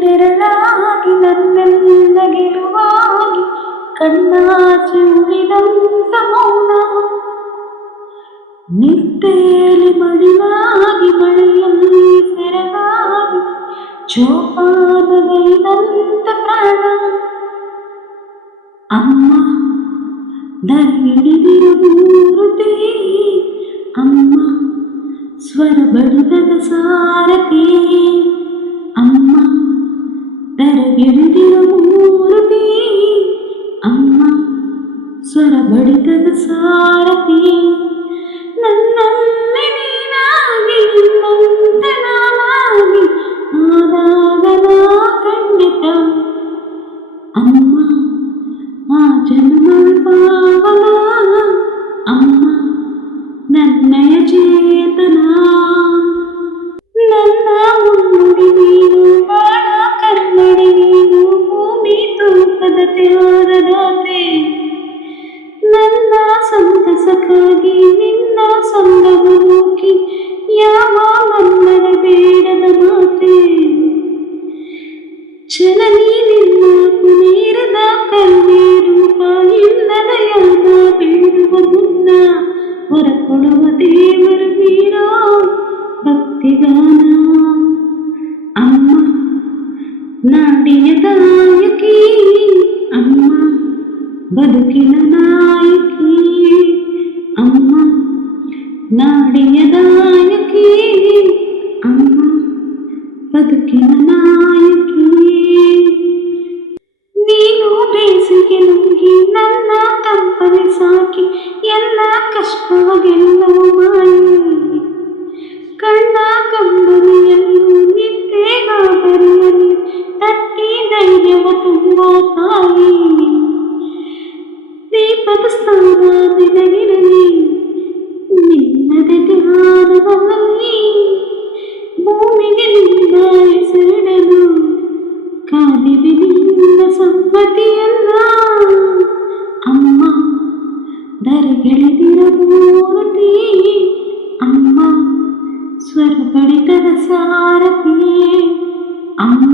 ನೆರಳಾಗಿ ನನ್ನೆಲ್ಲ ಗೆಲುವಾಗಿ ಕಣ್ಣಾಚೆ ಉಳಿದಂತ ಮೌನ ನಿದ್ದೆಯಲ್ಲಿ ಮಡಿಲಾಗಿ ಮಳೆಯಲ್ಲಿ ಸೆರಗಾಗಿ ಜೋಪಾನಗೈದಂತ ಪ್ರಾಣ ಅಮ್ಮ ದರಿಗಿಳಿದಿರು ಮೂರುತಿ ಅಮ್ಮ ಸ್ವರ ಬಡಿದದ ಸಾರಥಿ ಅಮ್ಮ ದರಗಿಳಿದಿರು ಮೂರುತಿ ಅಮ್ಮ ಸ್ವರ ಬಡಿದದ ಸಾರಥಿ ನನ್ನಲ್ಲಿ ನೀನಾಗಿ ನಿನ್ನಂತೆ ನಾನಾಗಿ ಆದಾಗ ನಾ ಖಂಡಿತ ಅಮ್ಮ ಆ ಜನ್ಮ ಪಾವನ ಅಮ್ಮ ನನ್ನಯ ಚೇತನ ನನ್ನ ಮುನ್ನುಡಿ ನೀನು ಬಾಳ ಕನ್ನಡಿ ನೀನು ಭೂಮಿ ತೂಕದ ತ್ಯಾಗದಾತೆ ನನ್ನ ಸಂತಸಕ್ಕಾಗಿ ನಿನ್ನ ಸಂಗಮನೋಕಿ ಯಾವ ಮನ್ನಡ ಬೇಡದ ಮಾತೆ ಜನನಿ ನಿನ್ನ ಕುನೇರದ ಕರುಣೆ ರೂಪ ಇಲ್ಲದ ಯಾನ ಬೇಡುವ ಮುನ್ನ ಹೊರಕೊಡುವ ದೇವರು ಬೀರೋ ಭಕ್ತಿಗಾನ ಅಮ್ಮ ನಾಡಿಯ ದಾಯಕಿ ಅಮ್ಮ ಬದುಕಿನ ನಾಯಕಿ ಅಮ್ಮ ನಾಡಿಯ ದಾಯಕಿ ಅಮ್ಮ ಬದುಕಿನ ನಾಯಕಿ ನೀನು ಬೇಸಿಗೆ ನುಂಗಿ ನನ್ನ ತಂಪನೆ ಸಾಕಿ ಎಲ್ಲ ಕಷ್ಟವ ಗೆಲ್ಲುವ ಮಾಯಿ ಕಣ್ಣ ಕಂಬನಿಯನ್ನು ನಿದ್ದೆ ಗಾಬರಿಯಲ್ಲಿ ತಟ್ಟಿ ಧೈರ್ಯವ ತುಂಬೋ ತಾಯಿ ದೀಪದ ಸ್ನಾನ ನಿನಗಿರಲಿ ನಿನ್ನದೆ ಧ್ಯಾನದಲ್ಲಿ ಭೂಮಿಗೆ ನಿನ್ನ ಹೆಸರಿಡಲು ಕಾದಿವೆ ನಿನ್ನ ಸಮ್ಮತಿಯಲ್ಲ ಅಮ್ಮ ದರಗೆಳೆದಿರ ಮೂರ್ತಿ ಅಮ್ಮ ಸ್ವರ ಬಡಿತದ ಸಾರಥಿ ಅಮ್ಮ